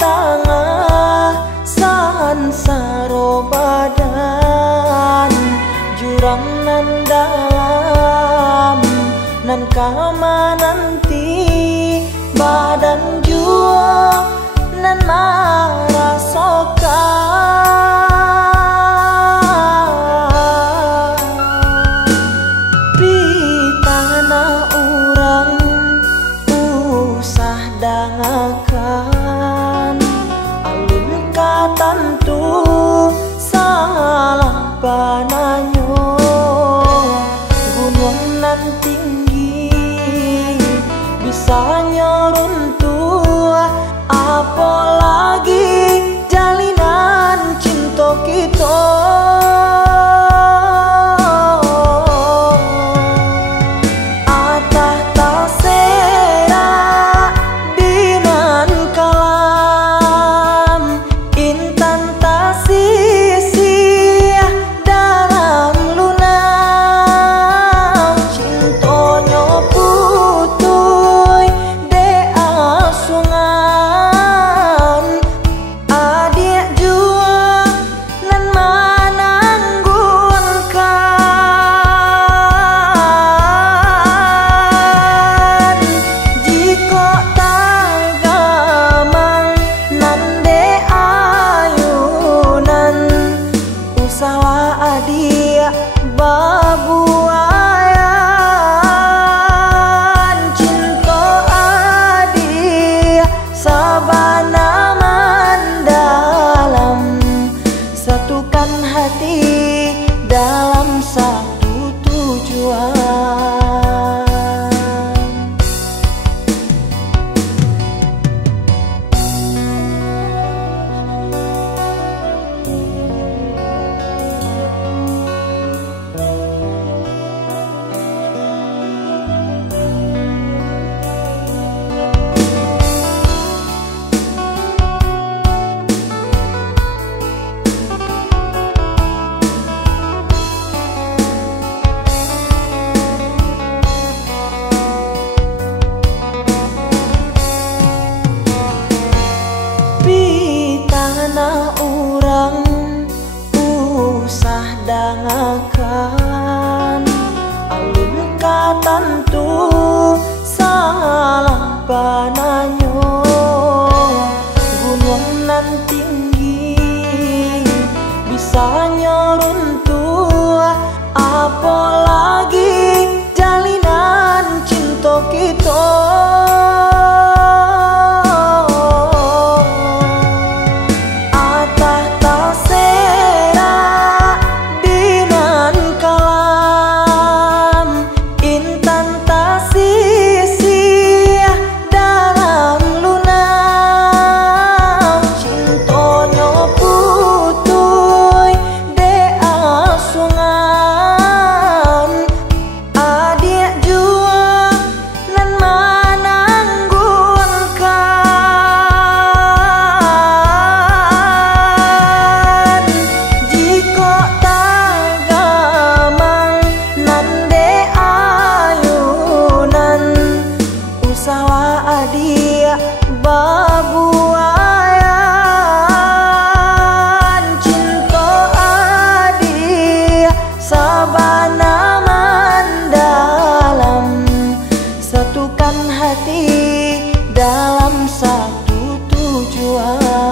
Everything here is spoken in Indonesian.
tengah sansaro badan jurang nan dalam nan kama nanti badan jua nan marasokan pitana urang usah dangakan alun katantu salah pananyo gunung nan tinggi bisa nyoruntuh apalagi jalinan cinta kita atah tasera dinan kalam intan tasisi dalam lunang cintonyo putuy de asungan adik jua nan mananggunkan jika tagamang nan de ayunan usawa adik babuayan cinta adik sabana mandalam satukan hati dalam satu tujuan. Pitana urang usah dangakan alun katantu salah pananyo gunung nan tinggi bisa nyoruntuh apalagi jalinan cinta kita atah tasera dinan kalam intan tasisi dalam lunang cintonyo putuy de asungan adik jua nan mananggunkan jika tagamang nan de ayunan usawa adik babuayan cinta adik sabana mandalam satukan hati dalam satu tujuan.